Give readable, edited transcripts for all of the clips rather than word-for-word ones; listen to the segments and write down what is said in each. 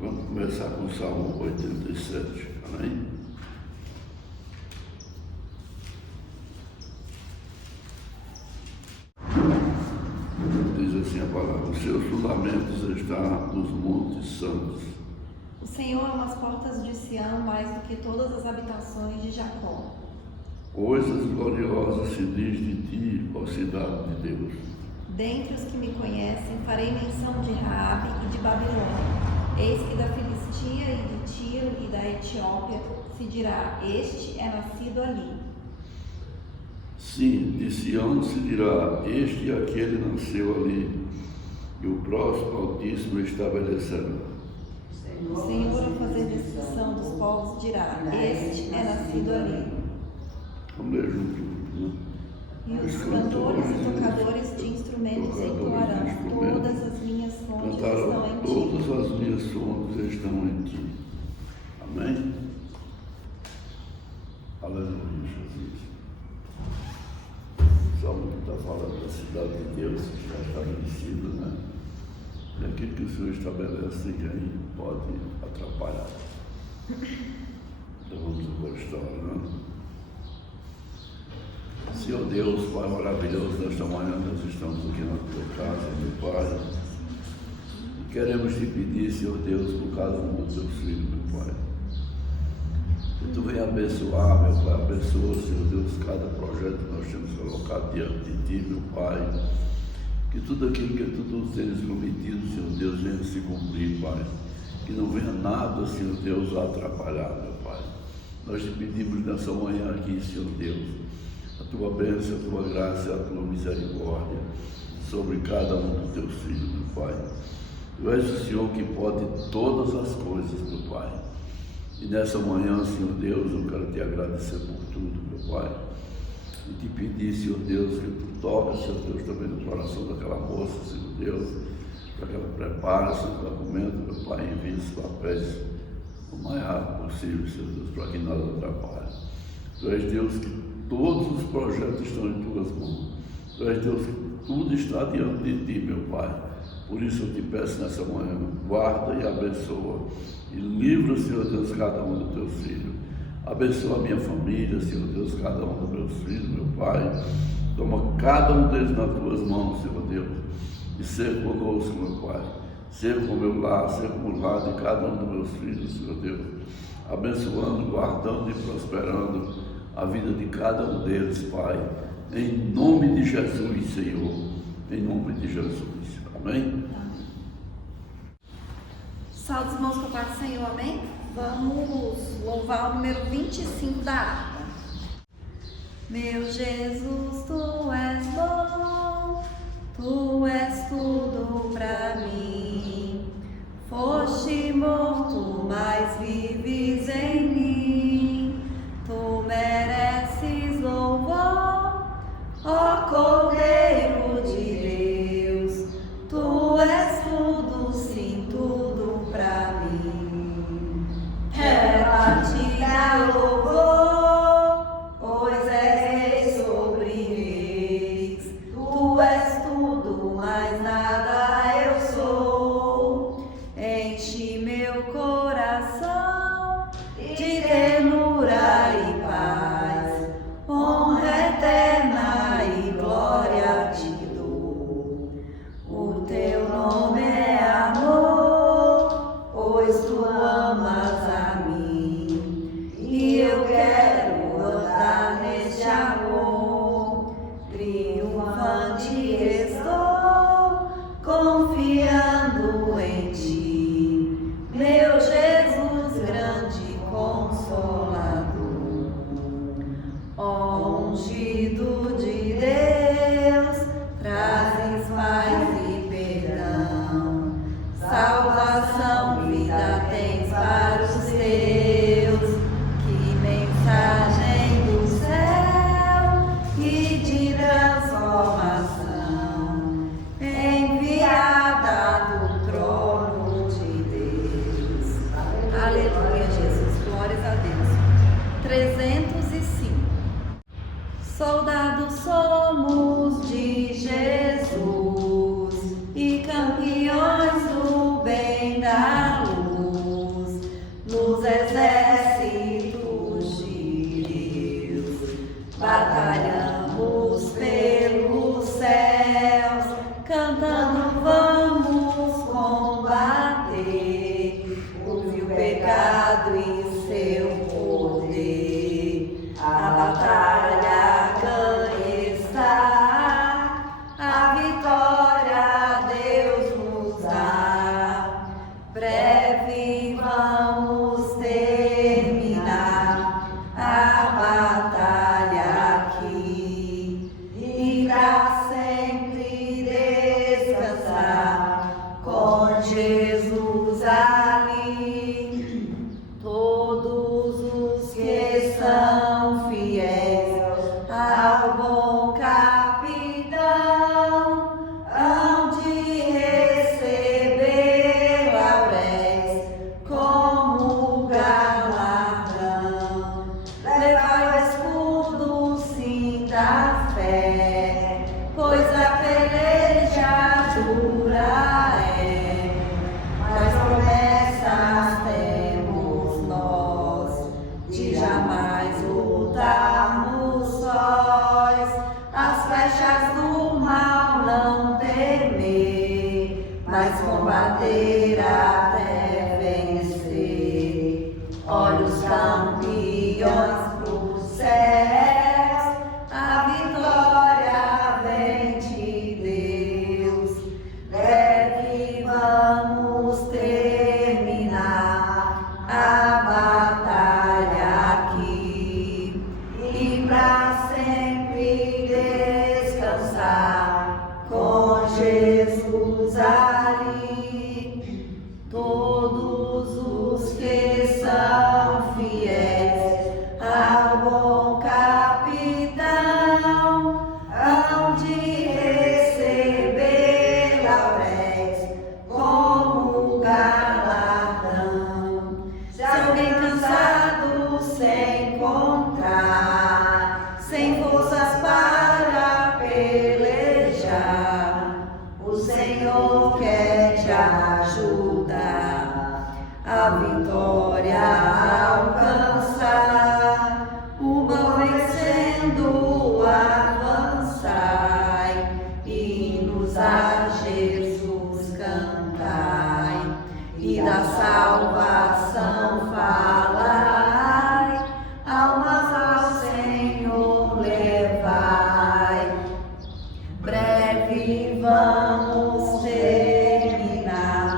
Vamos começar com o Salmo 87, amém? Diz assim a palavra: os seus fundamentos estão nos montes santos. O Senhor ama as portas de Sião mais do que todas as habitações de Jacó. Coisas gloriosas se diz de ti, ó cidade de Deus. Dentre os que me conhecem, farei menção de Raabe e de Babilônia. Eis que da Filistia e de Tiro e da Etiópia se dirá: este é nascido ali. Sim, de Sião se dirá: este e aquele nasceu ali, e o próximo Altíssimo estabelecerá. O Senhor, ao fazer distinção dos povos, dirá: este é nascido ali. Vamos ler junto, né? E os cantores e tocadores de instrumentos entoarão: todas as minhas fontes estão em ti. Todas as minhas fontes estão em ti. Amém? Aleluia, Jesus. O Salmo está falando da cidade de Deus, que já está estabelecida, né? E aquilo que o Senhor estabelece, ninguém pode atrapalhar. Então vamos ver a história, né? Senhor Deus, Pai maravilhoso, nesta manhã nós estamos aqui na tua casa, meu Pai. E queremos te pedir, Senhor Deus, por causa dos teus filhos, meu Pai. Que tu venha abençoar, meu Pai, abençoa, Senhor Deus, cada projeto que nós temos colocado diante de ti, meu Pai. Que tudo aquilo que tu nos tens prometido, Senhor Deus, venha se cumprir, Pai. Que não venha nada, Senhor Deus, a atrapalhar, meu Pai. Nós te pedimos nessa manhã aqui, Senhor Deus, a tua bênção, a tua graça, a tua misericórdia sobre cada um dos teus filhos, meu Pai. Tu és o Senhor que pode todas as coisas, meu Pai. E nessa manhã, Senhor Deus, eu quero te agradecer por tudo, meu Pai. E te pedir, Senhor Deus, que tu toques, Senhor Deus, também no coração daquela moça, Senhor Deus, para que ela prepare seu documento, meu Pai, envie os papéis o mais rápido possível, Senhor Deus, para que nada atrapalhe. Tu és Deus que todos os projetos estão em tuas mãos. Tu és Deus que tudo está diante de ti, meu Pai. Por isso eu te peço nessa manhã, guarda e abençoa. E livra, Senhor Deus, cada um dos teus filhos. Abençoa a minha família, Senhor Deus, cada um dos meus filhos, meu Pai. Toma cada um deles nas tuas mãos, Senhor Deus. E seja conosco, meu Pai. Seja com o meu lar, seja com o lar de cada um dos meus filhos, Senhor Deus. Abençoando, guardando e prosperando a vida de cada um deles, Pai. Em nome de Jesus, Senhor. Em nome de Jesus. Amém? Salve os irmãos com a paz do Senhor, amém? Vamos louvar o número 25 da harpa. Meu Jesus, tu és bom, tu és tudo pra mim. Foste morto, mas vives em mim. Tu mereces louvor, ó Cordeiro de Deus. Tu és tudo, sim, tudo pra mim. Ela te dá louvor, pois és rei sobre reis. Tu és tudo, mas nada eu sou. Enche meu coração de ternura e paz, honra eterna e glória te dou. O teu nome é amor, pois tu amas a mim, e eu quero andar neste amor. Triunfante estou, confiando em ti, meu Jesus, grande consolador. Ó ungido de Deus, trazes paz e perdão, salvação, vida tens para os teus. Que mensagem do céu e de transformação, enviada do trono de Deus. Aleluia, Jesus, glórias a Deus. 305. Soldados somos de Jesus e campeões do bem. cantando vamos combater o vil pecado e seu poder. A batalha ganha está, a vitória Deus nos dá. Breve vamos terminar a batalha aqui e pra sempre descansar com Jesus ali. Todos os que são fiéis ao bom capitão hão de receber lauréis como galardão. Levai o escudo, cinta a fé, pois a peleja dura é. Mas promessas temos nós, de jamais lutarmos sós. As flechas do mal não temer, mas combater até vencer. Olha os campeões pros céus, a vitória vem de Deus. Breve vamos terminar a batalha aqui e pra sempre descansar com Jesus ali. Todos os que são fiéis ao bom capitão hão de receber lauréis como galardão. Se alguém cansado se encontrar, sem forças para pelejar, o Senhor quer te ajudar a vitória alcançar. O mal vencendo avançai, hinos a Jesus cantai, e da salvação falai, almas ao Senhor levai. Breve vamos terminar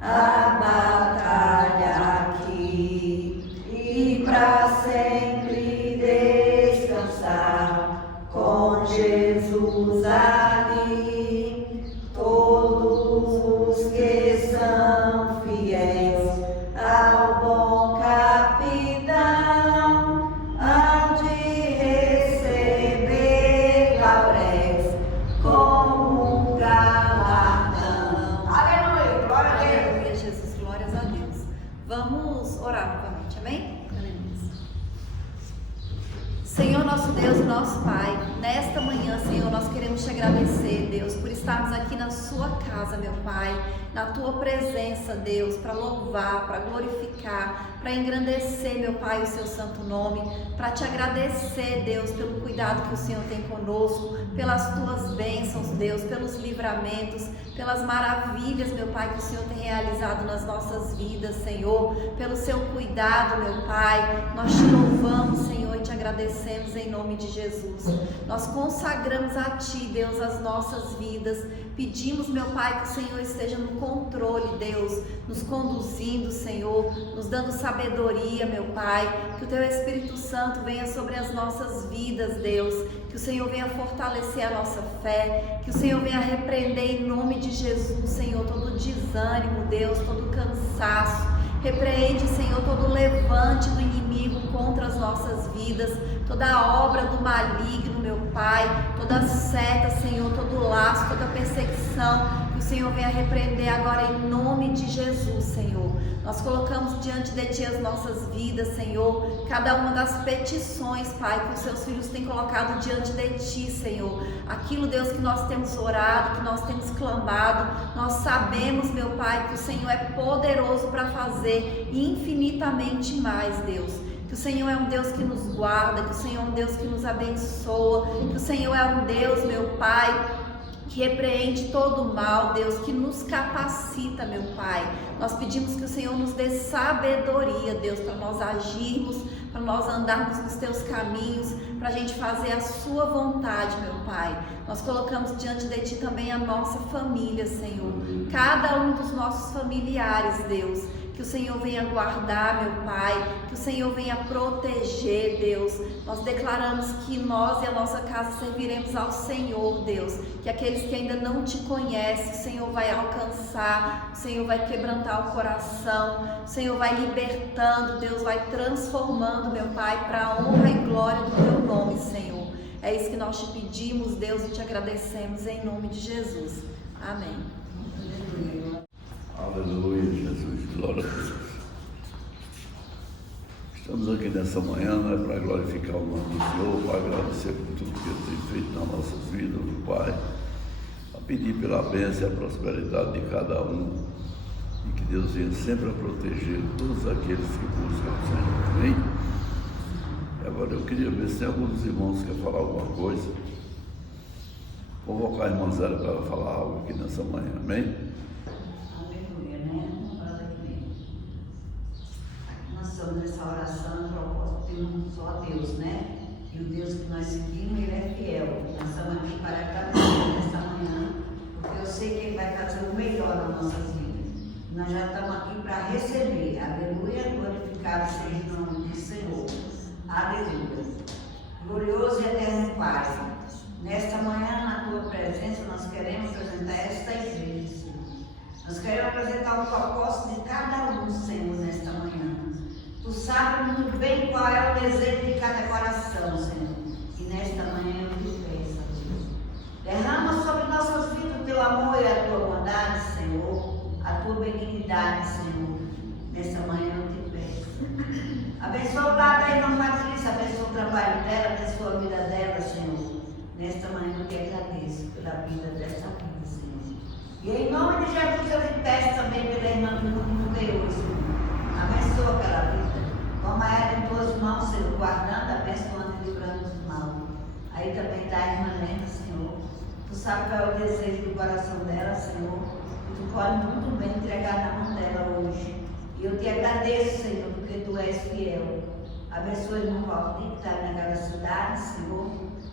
a batalha aqui e pra sempre descansar com Jesus ali. Todos os que são fiéis ao bom capitão hão de receber lauréis como galardão. Aleluia, glória a Deus. Aleluia, Jesus, glórias a Deus. Vamos orar novamente, amém? Senhor nosso Deus e nosso Pai, nesta manhã, Senhor, nós queremos te agradecer, Deus, por estarmos aqui na sua casa, meu Pai, na tua presença, Deus, para louvar, para glorificar, para engrandecer, meu Pai, o seu santo nome, para te agradecer, Deus, pelo cuidado que o Senhor tem conosco, pelas tuas bênçãos, Deus, pelos livramentos, pelas maravilhas, meu Pai, que o Senhor tem realizado nas nossas vidas, Senhor, pelo seu cuidado, meu Pai. Nós te louvamos, Senhor, e te agradecemos em nome de Jesus. Nós consagramos a Ti, Deus, as nossas vidas. Pedimos, meu Pai, que o Senhor esteja no controle, Deus, nos conduzindo, Senhor, nos dando sabedoria, meu Pai, que o Teu Espírito Santo venha sobre as nossas vidas, Deus, que o Senhor venha fortalecer a nossa fé, que o Senhor venha repreender em nome de Jesus, Senhor, todo desânimo, Deus, todo cansaço. Repreende, Senhor, todo levante do inimigo contra as nossas vidas, toda a obra do maligno, meu Pai, toda seta, Senhor, todo laço, toda perseguição, que o Senhor venha repreender agora em nome de Jesus, Senhor. Nós colocamos diante de Ti as nossas vidas, Senhor, cada uma das petições, Pai, que os Seus filhos têm colocado diante de Ti, Senhor. Aquilo, Deus, que nós temos orado, que nós temos clamado, nós sabemos, meu Pai, que o Senhor é poderoso para fazer infinitamente mais, Deus. Que o Senhor é um Deus que nos guarda, que o Senhor é um Deus que nos abençoa, que o Senhor é um Deus, meu Pai, que repreende todo o mal, Deus, que nos capacita, meu Pai. Nós pedimos que o Senhor nos dê sabedoria, Deus, para nós agirmos, para nós andarmos nos teus caminhos, para a gente fazer a sua vontade, meu Pai. Nós colocamos diante de ti também a nossa família, Senhor, cada um dos nossos familiares, Deus. Que o Senhor venha guardar, meu Pai, que o Senhor venha proteger, Deus. Nós declaramos que nós e a nossa casa serviremos ao Senhor, Deus. Que aqueles que ainda não te conhecem, o Senhor vai alcançar, o Senhor vai quebrantar o coração, o Senhor vai libertando, Deus vai transformando, meu Pai, para a honra e glória do teu nome, Senhor. É isso que nós te pedimos, Deus, e te agradecemos em nome de Jesus. Amém. Aleluia, Jesus, glória a Deus. Estamos aqui nessa manhã, né, para glorificar o nome do Senhor, para agradecer por tudo que Ele tem feito nas nossas vidas, meu Pai, a pedir pela bênção e a prosperidade de cada um, e que Deus venha sempre a proteger todos aqueles que buscam o Senhor. Amém? Agora eu queria ver se tem algum dos irmãos que quer falar alguma coisa. Convocar a irmã Zélia para ela falar algo aqui nessa manhã, amém? Nessa oração, o propósito tem um só Deus, né? E o Deus que nós seguimos, Ele é fiel. Nós estamos aqui para agradecer nessa manhã, porque eu sei que Ele vai fazer o melhor nas nossas vidas. Nós já estamos aqui para receber. Aleluia, glorificado seja o nome do Senhor. Aleluia. Glorioso e eterno Pai, nesta manhã, na Tua presença, nós queremos apresentar esta igreja, Senhor. Nós queremos apresentar o propósito de cada um, Senhor, nesta manhã. Tu sabes muito bem qual é o desejo de cada coração, Senhor. E nesta manhã eu te peço, Deus. Derrama sobre nossas vidas o teu amor e a tua bondade, Senhor. A tua benignidade, Senhor. Nesta manhã eu te peço. Abençoa o lado da irmã Patrícia, abençoa o trabalho dela, abençoa a vida dela, Senhor. Nesta manhã eu te agradeço pela vida dessa vida, Senhor. E em nome de Jesus eu te peço também pela irmã do Deus, Senhor. Abençoa aquela vida. Toma ela em tuas mãos, Senhor, guardando, abençoando e livrando do mal. Aí também dá a irmã Lena, Senhor. Tu sabe qual é o desejo do coração dela, Senhor. E tu pode muito bem entregar na mão dela hoje. E eu te agradeço, Senhor, porque tu és fiel. Abençoa o irmão Valdir que está naquela cidade, Senhor.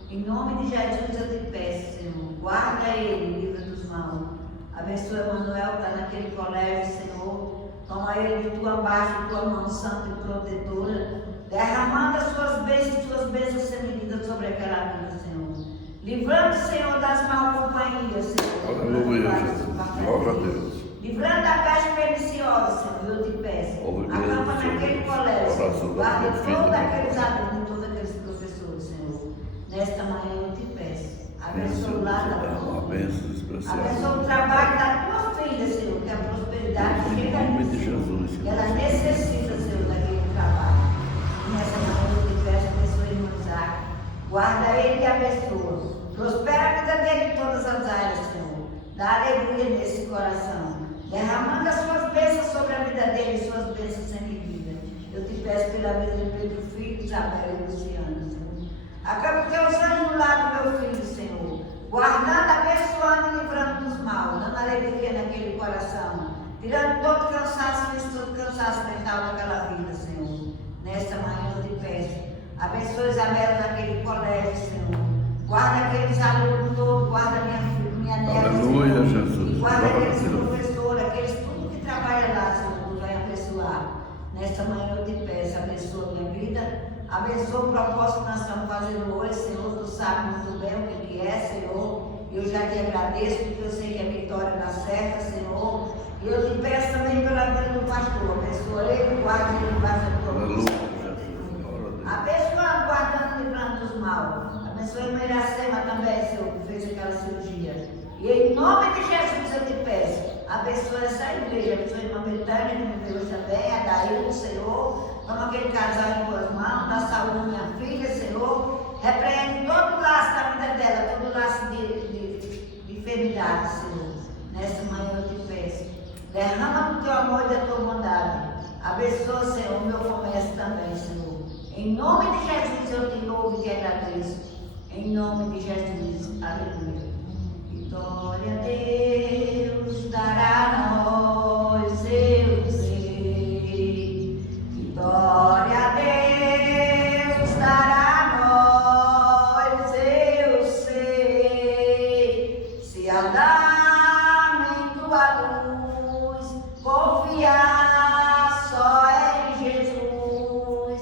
Em nome de Jesus eu te peço, Senhor. Guarda ele, livra dos maus. Abençoa o Emanuel que está naquele colégio, Senhor. Toma ele de tua baixa, tua mão santa e protetora, derramando as tuas bênçãos seminidas sobre aquela vida, Senhor. Livrando, Senhor, das mal companhias, Senhor. Aleluia, Jesus. Glória a Deus. Livrando da peste perniciosa, Senhor, eu te peço. Acampa naquele colégio, Senhor. Guarda todos aqueles alunos, todos aqueles professores, Senhor. Nesta manhã eu te peço. Abençoa o lar da tua filha. Abençoa o trabalho da tua filha, Senhor, que a prosperidade chega a Jesus. Ela necessita, Senhor, daquele trabalho. E nessa manhã eu te peço, abençoa o irmão Isaac. Guarda ele e abençoa. Prospera a vida dele em todas as áreas, Senhor. Dá alegria nesse coração. Derramando as suas bênçãos sobre a vida dele e suas bênçãos sem medida. Eu te peço pela vida de Pedro Filho, Isabel e Luciano, Senhor. Acaba os teus anjos no lado do meu filho, Senhor. Guardando, abençoando e livrando dos maus. Dando alegria naquele coração. Tirando todo cansaço físico, todo cansaço mental daquela vida, Senhor. Nesta manhã eu te peço. Abençoa Isabel naquele colégio, Senhor. Guarda aqueles alunos todos, guarda minha neta. Aleluia, Jesus. Guarda aqueles professores, aqueles tudo que trabalha lá, Senhor, tu vai abençoar. Nesta manhã eu te peço, abençoa minha vida, abençoa o propósito que nós estamos fazendo hoje, Senhor. Tu sabe muito bem o que é, Senhor. Eu já te agradeço, porque eu sei que a vitória dá certa, Senhor. E eu te peço também pela vida do pastor. Abençoa ele, guarda ele, guarda a tua vida. Abençoa, guardando e livrando dos maus. Abençoa a irmã Iracema também, Senhor, que fez aquela cirurgia. E em nome de Jesus eu te peço, abençoa essa igreja, abençoa a irmã Betânia, que me deu também, a Daíl, Senhor. Toma aquele casal em tuas mãos, dá saúde minha filha, Senhor. Repreende todo o laço da vida dela, todo o laço de enfermidade, Senhor. Nessa manhã eu te peço. Derrama do teu amor e da tua bondade. Abençoa, Senhor, o meu comércio também, Senhor. Em nome de Jesus eu te louvo e te agradeço. Em nome de Jesus. Aleluia. Glória a Deus dará a nós, eu sei. Glória a Deus dará a nós, eu sei. Se andar em tua luz, confiar só em Jesus.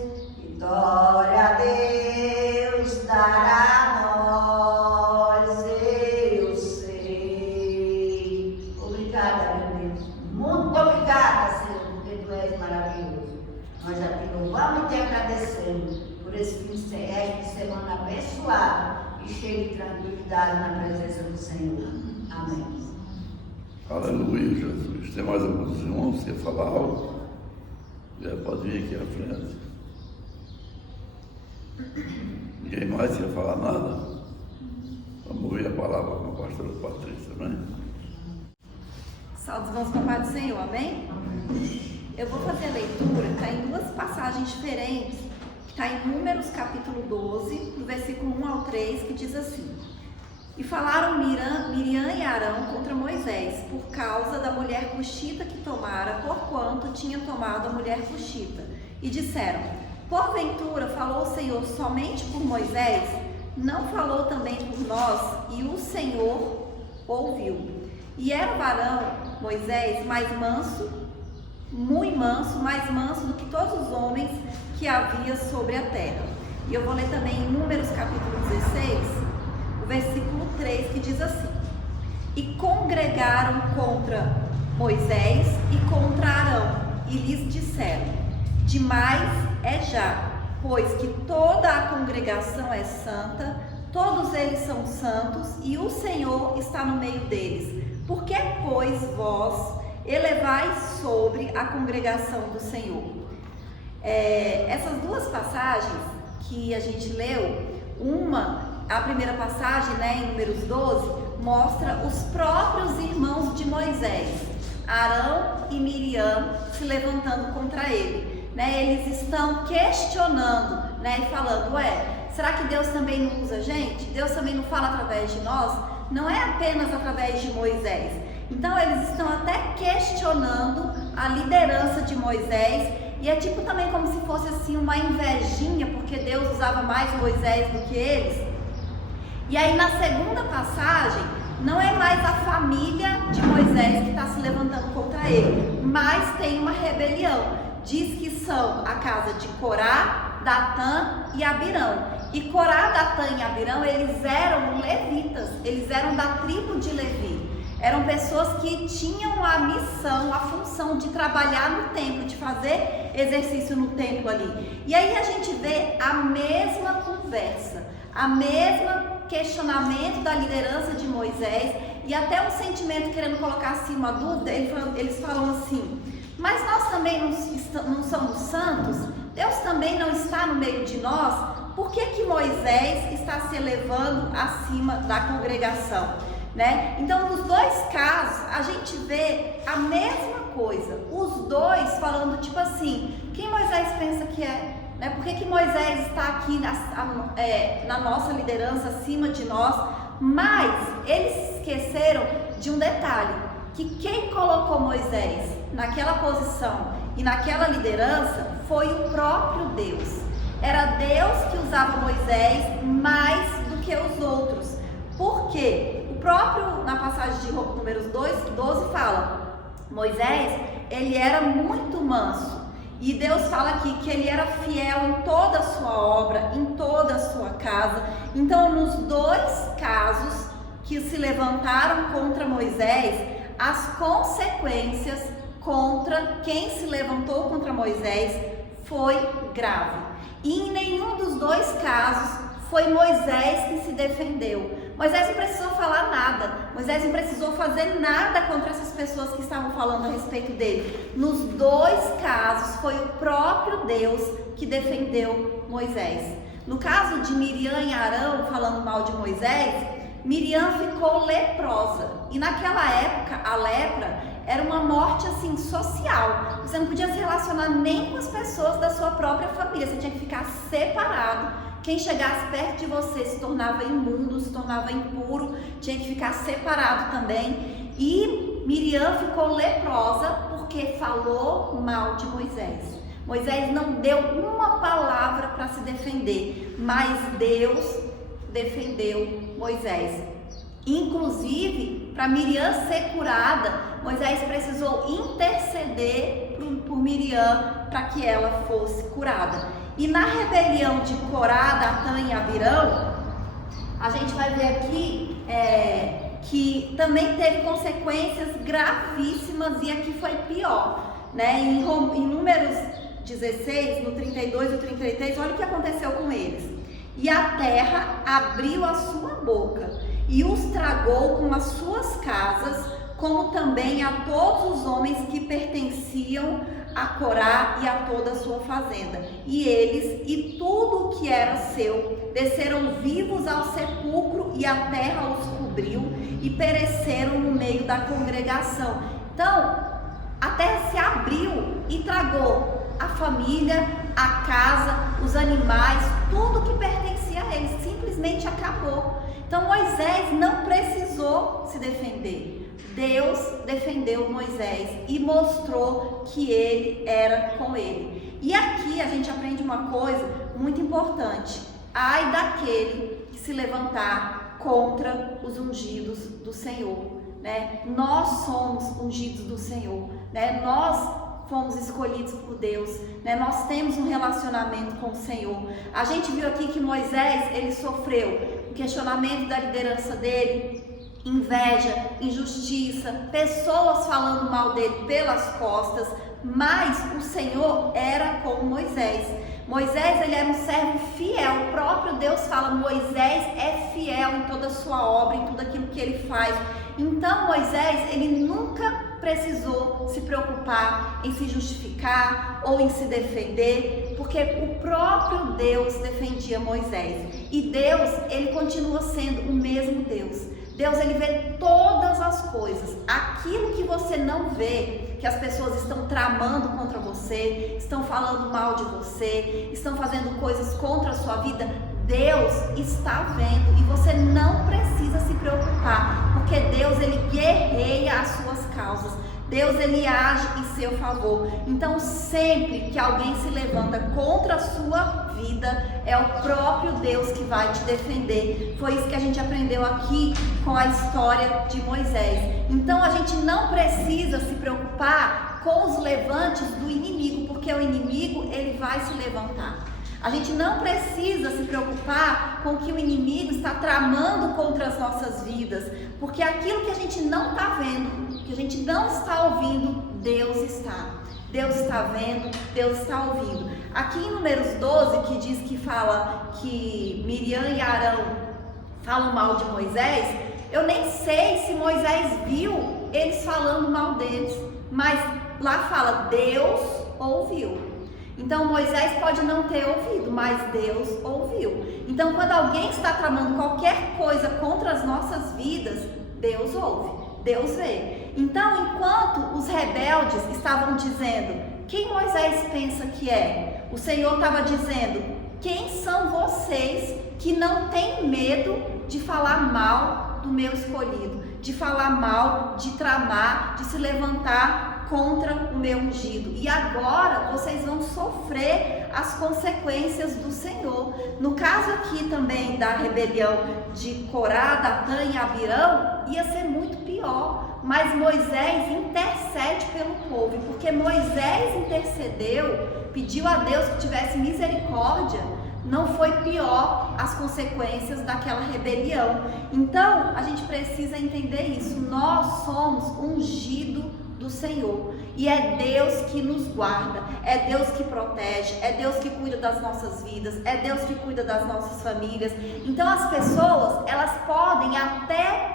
Glória a Deus dará a nós, eu sei. Obrigada, meu Deus. Muito obrigada, Senhor, porque Tu és maravilhoso. Nós já te louvamos e te agradecemos por esse fim de semana abençoado e cheio de tranquilidade na presença do Senhor. Amém. Aleluia, Jesus. Tem mais alguns irmãos que quer falar algo? Já pode vir aqui à frente. Ninguém mais quer falar nada? Vamos ouvir a palavra com a pastora Patrícia, né? Salve, vamos com a paz do Senhor, amém? Eu vou fazer a leitura, está em duas passagens diferentes, está em Números capítulo 12, do versículo 1 ao 3, que diz assim: E falaram Miriam e Arão contra Moisés, por causa da mulher cuxita que tomara, porquanto tinha tomado a mulher cuxita. E disseram: Porventura falou o Senhor somente por Moisés? Não falou também por nós? E o Senhor ouviu. E era o varão, Moisés, mais manso, muito manso, mais manso do que todos os homens que havia sobre a terra. E eu vou ler também em Números capítulo 16, o versículo 3, que diz assim: E congregaram contra Moisés e contra Arão, e lhes disseram: Demais é já, pois que toda a congregação é santa, todos eles são santos, e o Senhor está no meio deles. Por que, pois, vós elevais sobre a congregação do Senhor? Essas duas passagens que a gente leu, a primeira passagem, em Números 12, mostra os próprios irmãos de Moisés, Arão e Miriam, se levantando contra ele. Eles estão questionando, e falando: será que Deus também não usa a gente? Deus também não fala através de nós? Não é apenas através de Moisés. Então eles estão até questionando a liderança de Moisés, e é tipo também como se fosse assim uma invejinha, porque Deus usava mais Moisés do que eles. E aí na segunda passagem, não é mais a família de Moisés que está se levantando contra ele, mas tem uma rebelião. Diz que são a casa de Corá, Datã e Abirão. E Corá, Datã e Abirão, eles eram levitas, eles eram da tribo de Levi. Eram pessoas que tinham a missão, a função de trabalhar no templo, de fazer exercício no templo ali. E aí a gente vê a mesma conversa, a mesma questionamento da liderança de Moisés, e até um sentimento querendo colocar assim uma dúvida. Eles falam assim: mas nós também não somos santos? Deus também não está no meio de nós? Por que Moisés está se elevando acima da congregação? Então, nos dois casos, a gente vê a mesma coisa. Os dois falando tipo assim: quem Moisés pensa que é? Por que Moisés está aqui na nossa liderança, acima de nós? Mas eles se esqueceram de um detalhe: que quem colocou Moisés naquela posição e naquela liderança foi o próprio Deus. Era Deus que usava Moisés mais do que os outros. Por quê? O próprio, na passagem de Números 12 fala: Moisés, ele era muito manso. E Deus fala aqui que ele era fiel em toda a sua obra, em toda a sua casa. Então, nos dois casos que se levantaram contra Moisés, as consequências contra quem se levantou contra Moisés foi grave. E em nenhum dos dois casos foi Moisés que se defendeu. Moisés não precisou falar nada. Moisés não precisou fazer nada contra essas pessoas que estavam falando a respeito dele. Nos dois casos foi o próprio Deus que defendeu Moisés. No caso de Miriam e Arão falando mal de Moisés, Miriam ficou leprosa. E naquela época a lepra era uma morte assim social. Você não podia se relacionar nem com as pessoas da sua própria família. Você tinha que ficar separado. Quem chegasse perto de você se tornava imundo, se tornava impuro, tinha que ficar separado também. E Miriam ficou leprosa porque falou mal de Moisés. Moisés não deu uma palavra para se defender, mas Deus defendeu Moisés. Inclusive, para Miriam ser curada, Moisés precisou interceder por Miriam para que ela fosse curada. E na rebelião de Corá, Datã e Abirão, a gente vai ver aqui que também teve consequências gravíssimas, e aqui foi pior, né? Em Números 16, no 32 e 33, olha o que aconteceu com eles. E a terra abriu a sua boca e os tragou com as suas casas, como também a todos os homens que pertenciam a Corá e a toda a sua fazenda. E eles e tudo o que era seu desceram vivos ao sepulcro, e a terra os cobriu e pereceram no meio da congregação. Então, a terra se abriu e tragou a família, a casa, os animais, tudo que pertencia a eles, simplesmente acabou. Então Moisés não precisou se defender. Deus defendeu Moisés e mostrou que ele era com ele. E aqui a gente aprende uma coisa muito importante: ai daquele que se levantar contra os ungidos do Senhor, né? Nós somos ungidos do Senhor, né? Nós fomos escolhidos por Deus, né? Nós temos um relacionamento com o Senhor. A gente viu aqui que Moisés, ele sofreu o questionamento da liderança dele, inveja, injustiça, pessoas falando mal dele pelas costas, mas o Senhor era com Moisés. Moisés, ele era um servo fiel. O próprio Deus fala: Moisés é fiel em toda a sua obra, em tudo aquilo que ele faz. Então Moisés, ele nunca precisou se preocupar em se justificar ou em se defender, porque o próprio Deus defendia Moisés. E Deus, ele continua sendo o mesmo Deus. Deus, ele vê todas as coisas. Aquilo que você não vê, que as pessoas estão tramando contra você, estão falando mal de você, estão fazendo coisas contra a sua vida, Deus está vendo, e você não precisa se preocupar, porque Deus, ele guerreia as suas causas. Deus, ele age em seu favor. Então, sempre que alguém se levanta contra a sua vida, é o próprio Deus que vai te defender. Foi isso que a gente aprendeu aqui com a história de Moisés. Então, a gente não precisa se preocupar com os levantes do inimigo, porque o inimigo, ele vai se levantar. A gente não precisa se preocupar com o que o inimigo está tramando contra as nossas vidas, porque aquilo que a gente não está vendo, que a gente não está ouvindo, Deus está. Deus está vendo, Deus está ouvindo. Aqui em Números 12, que diz que fala que Miriam e Arão falam mal de Moisés, eu nem sei se Moisés viu eles falando mal deles, mas lá fala: Deus ouviu. Então Moisés pode não ter ouvido, mas Deus ouviu. Então, quando alguém está tramando qualquer coisa contra as nossas vidas, Deus ouve, Deus vê. Então, enquanto os rebeldes estavam dizendo: quem Moisés pensa que é? O Senhor estava dizendo: quem são vocês que não têm medo de falar mal do meu escolhido, de falar mal, de tramar, de se levantar contra o meu ungido? E agora vocês vão sofrer as consequências do Senhor. No caso aqui também da rebelião de Corá, Datã e Abirão, ia ser muito pior, mas Moisés intercede pelo povo, porque Moisés intercedeu, pediu a Deus que tivesse misericórdia, não foi pior as consequências daquela rebelião. Então a gente precisa entender isso: nós somos ungidos do Senhor, e é Deus que nos guarda, é Deus que protege, é Deus que cuida das nossas vidas, é Deus que cuida das nossas famílias. Então as pessoas, elas podem até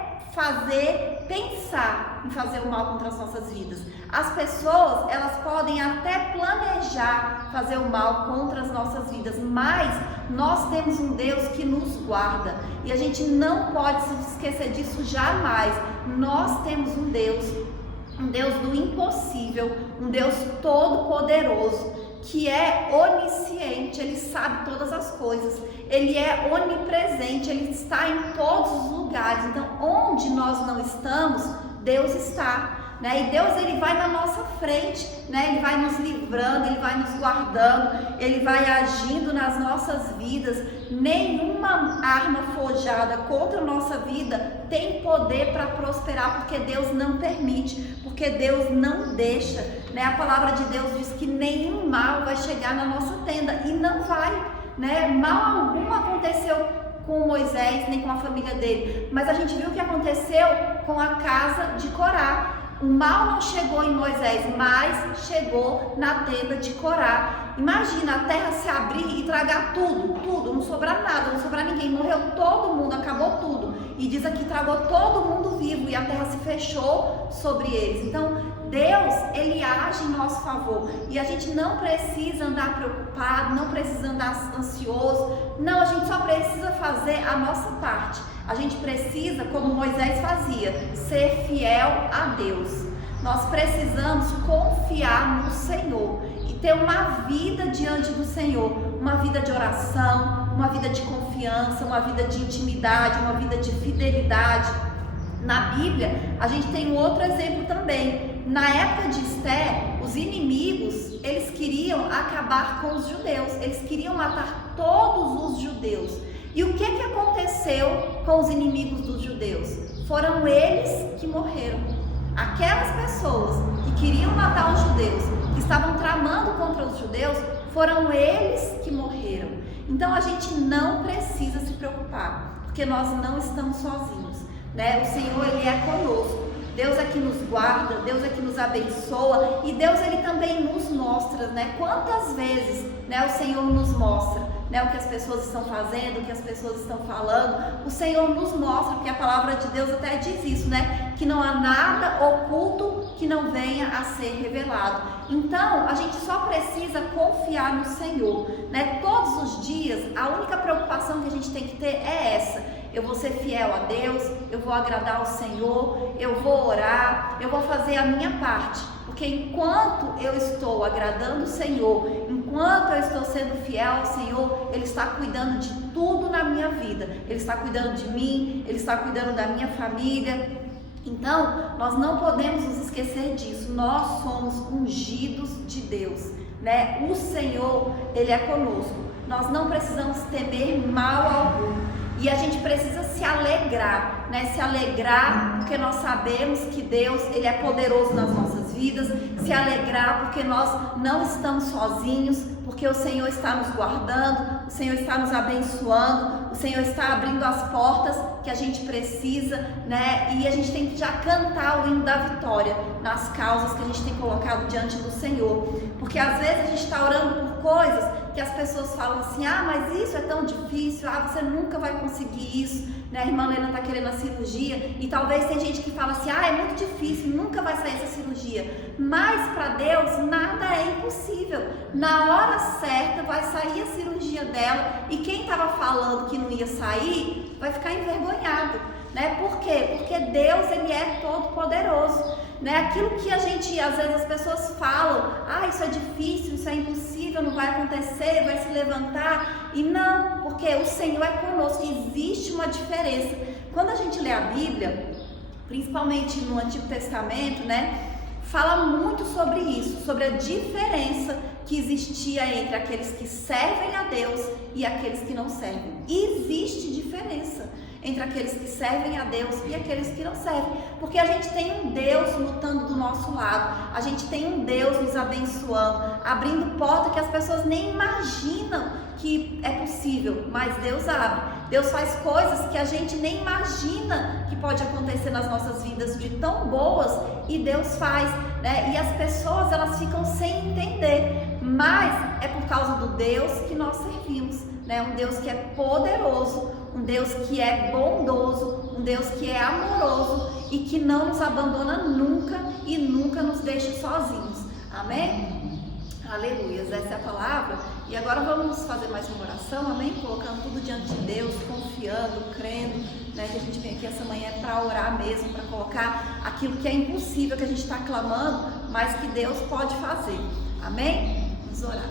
pensar em fazer o mal contra as nossas vidas. As pessoas, elas podem até planejar fazer o mal contra as nossas vidas, mas nós temos um Deus que nos guarda, e a gente não pode se esquecer disso jamais. Nós temos um Deus do impossível, um Deus todo poderoso. que é onisciente, Ele sabe todas as coisas, Ele é onipresente, Ele está em todos os lugares. Então, onde nós não estamos, Deus está. E Deus, Ele vai na nossa frente, Ele vai nos livrando, Ele vai nos guardando, Ele vai agindo nas nossas vidas. Nenhuma arma forjada contra a nossa vida tem poder para prosperar, porque Deus não permite, porque Deus não deixa. A palavra de Deus diz que nenhum mal vai chegar na nossa tenda, e não vai. Mal algum aconteceu com Moisés, nem com a família dele, mas a gente viu o que aconteceu com a casa de Corá. O mal não chegou em Moisés, mas chegou na tenda de Corá. Imagina a terra se abrir e tragar tudo, não sobrar nada, não sobrar ninguém, morreu todo mundo, acabou tudo. E diz aqui, tragou todo mundo vivo, e a terra se fechou sobre eles. Então, Deus, Ele age em nosso favor, e a gente não precisa andar preocupado, não precisa andar ansioso, não, a gente só precisa fazer a nossa parte. A gente precisa, como Moisés fazia, ser fiel a Deus. Nós precisamos confiar no Senhor e ter uma vida diante do Senhor, uma vida de oração, uma vida de confiança, uma vida de intimidade, uma vida de fidelidade. Na Bíblia, a gente tem um outro exemplo também. Na época de Esther, os inimigos, eles queriam acabar com os judeus, eles queriam matar todos os judeus. E o que aconteceu com os inimigos dos judeus? Foram eles que morreram. Aquelas pessoas que queriam matar os judeus, que estavam tramando contra os judeus, foram eles que morreram. Então a gente não precisa se preocupar, porque nós não estamos sozinhos, O Senhor, Ele é conosco. Deus é que nos guarda, Deus é que nos abençoa, e Deus, Ele também nos mostra, Quantas vezes, o Senhor nos mostra, o que as pessoas estão fazendo, o que as pessoas estão falando. O Senhor nos mostra, porque a palavra de Deus até diz isso, que não há nada oculto que não venha a ser revelado. Então, a gente só precisa confiar no Senhor, Todos os dias, a única preocupação que a gente tem que ter é essa: eu vou ser fiel a Deus, eu vou agradar ao Senhor, eu vou orar, eu vou fazer a minha parte. Porque enquanto eu estou agradando o Senhor, enquanto eu estou sendo fiel ao Senhor, Ele está cuidando de tudo na minha vida. Ele está cuidando de mim, Ele está cuidando da minha família. Então, nós não podemos nos esquecer disso. Nós somos ungidos de Deus, O Senhor, Ele é conosco. Nós não precisamos temer mal algum. E a gente precisa se alegrar, Se alegrar porque nós sabemos que Deus, Ele é poderoso nas nossas vidas. Se alegrar porque nós não estamos sozinhos, porque o Senhor está nos guardando, o Senhor está nos abençoando, o Senhor está abrindo as portas que a gente precisa, E a gente tem que já cantar o hino da vitória nas causas que a gente tem colocado diante do Senhor. Porque às vezes a gente está orando por coisas que as pessoas falam assim: mas isso é tão difícil, você nunca vai conseguir isso, A irmã Helena está querendo a cirurgia, e talvez tem gente que fala assim: é muito difícil, nunca vai sair essa cirurgia. Mas para Deus nada é impossível. Na hora certa vai sair a cirurgia dela, e quem estava falando que não ia sair vai ficar envergonhado, Por quê? Porque Deus, Ele é todo poderoso, Aquilo que a gente, às vezes as pessoas falam: isso é difícil, isso é impossível, não vai acontecer, vai se levantar. E não, porque o Senhor é conosco. Existe uma diferença. Quando a gente lê a Bíblia, principalmente no Antigo Testamento, fala muito sobre isso, sobre a diferença que existia entre aqueles que servem a Deus e aqueles que não servem. Existe diferença entre aqueles que servem a Deus e aqueles que não servem, porque a gente tem um Deus lutando do nosso lado, a gente tem um Deus nos abençoando, abrindo porta que as pessoas nem imaginam que é possível, mas Deus abre. Deus faz coisas que a gente nem imagina que pode acontecer nas nossas vidas, de tão boas, e Deus faz, E as pessoas, elas ficam sem entender, mas é por causa do Deus que nós servimos, Um Deus que é poderoso, um Deus que é bondoso, um Deus que é amoroso e que não nos abandona nunca e nunca nos deixa sozinhos. Amém? Aleluia, essa é a palavra. E agora vamos fazer mais uma oração, amém? Colocando tudo diante de Deus, confiando, crendo, que a gente vem aqui essa manhã para orar mesmo, para colocar aquilo que é impossível, que a gente está clamando, mas que Deus pode fazer. Amém? Vamos orar.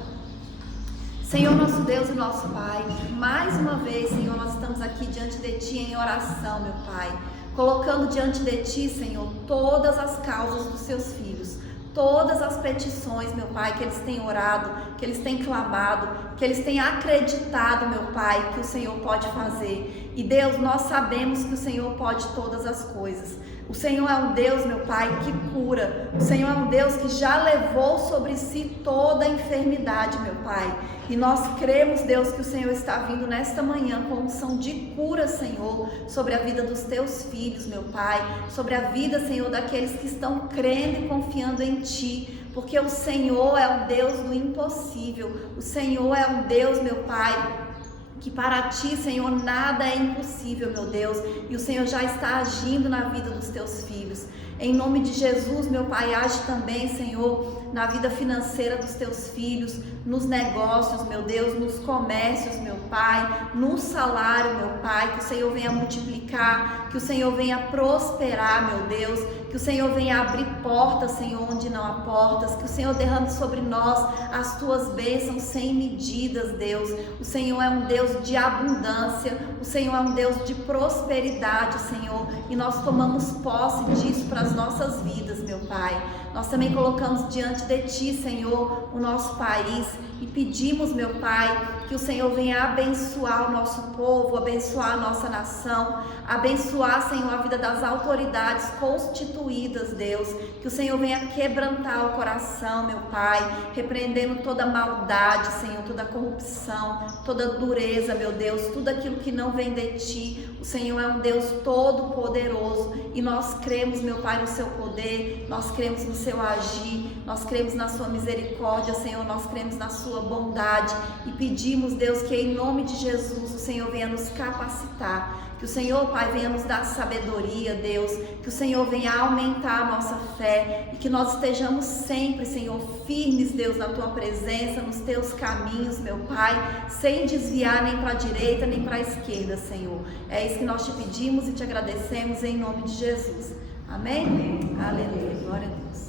Senhor, nosso Deus e nosso Pai, mais uma vez, Senhor, nós estamos aqui diante de Ti em oração, meu Pai, colocando diante de Ti, Senhor, todas as causas dos Seus filhos, todas as petições, meu Pai, que eles têm orado, que eles têm clamado, que eles têm acreditado, meu Pai, que o Senhor pode fazer. E Deus, nós sabemos que o Senhor pode todas as coisas. O Senhor é um Deus, meu Pai, que cura. O Senhor é um Deus que já levou sobre si toda a enfermidade, meu Pai. E nós cremos, Deus, que o Senhor está vindo nesta manhã com unção de cura, Senhor, sobre a vida dos teus filhos, meu Pai, sobre a vida, Senhor, daqueles que estão crendo e confiando em Ti, porque o Senhor é o Deus do impossível. O Senhor é um Deus, meu Pai, que para Ti, Senhor, nada é impossível, meu Deus, e o Senhor já está agindo na vida dos Teus filhos. Em nome de Jesus, meu Pai, age também, Senhor, na vida financeira dos Teus filhos, nos negócios, meu Deus, nos comércios, meu Pai, no salário, meu Pai, que o Senhor venha multiplicar, que o Senhor venha prosperar, meu Deus, que o Senhor venha abrir portas, Senhor, onde não há portas, que o Senhor derrame sobre nós as Tuas bênçãos sem medidas, Deus. O Senhor é um Deus de abundância, o Senhor é um Deus de prosperidade, Senhor, e nós tomamos posse disso para as nossas vidas, meu Pai. Nós também colocamos diante de Ti, Senhor, o nosso país e pedimos, meu Pai, que o Senhor venha abençoar o nosso povo, abençoar a nossa nação, abençoar, Senhor, a vida das autoridades constituídas, Deus, que o Senhor venha quebrantar o coração, meu Pai, repreendendo toda maldade, Senhor, toda corrupção, toda dureza, meu Deus, tudo aquilo que não vem de Ti. O Senhor é um Deus todo poderoso e nós cremos, meu Pai, no Seu poder, nós cremos no Seu agir, nós cremos na Sua misericórdia, Senhor, nós cremos na Sua bondade e pedimos, Deus, que em nome de Jesus o Senhor venha nos capacitar, que o Senhor, Pai, venha nos dar sabedoria, Deus, que o Senhor venha aumentar a nossa fé e que nós estejamos sempre, Senhor, firmes, Deus, na Tua presença, nos Teus caminhos, meu Pai, sem desviar nem para a direita nem para a esquerda, Senhor. É isso que nós Te pedimos e Te agradecemos em nome de Jesus. Amém? Amém. Aleluia. Glória a Deus.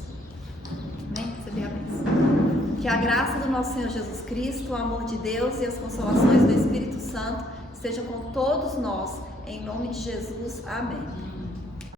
Amém? Receber a bênção. Que a graça do nosso Senhor Jesus Cristo, o amor de Deus e as consolações do Espírito Santo estejam com todos nós. Em nome de Jesus. Amém.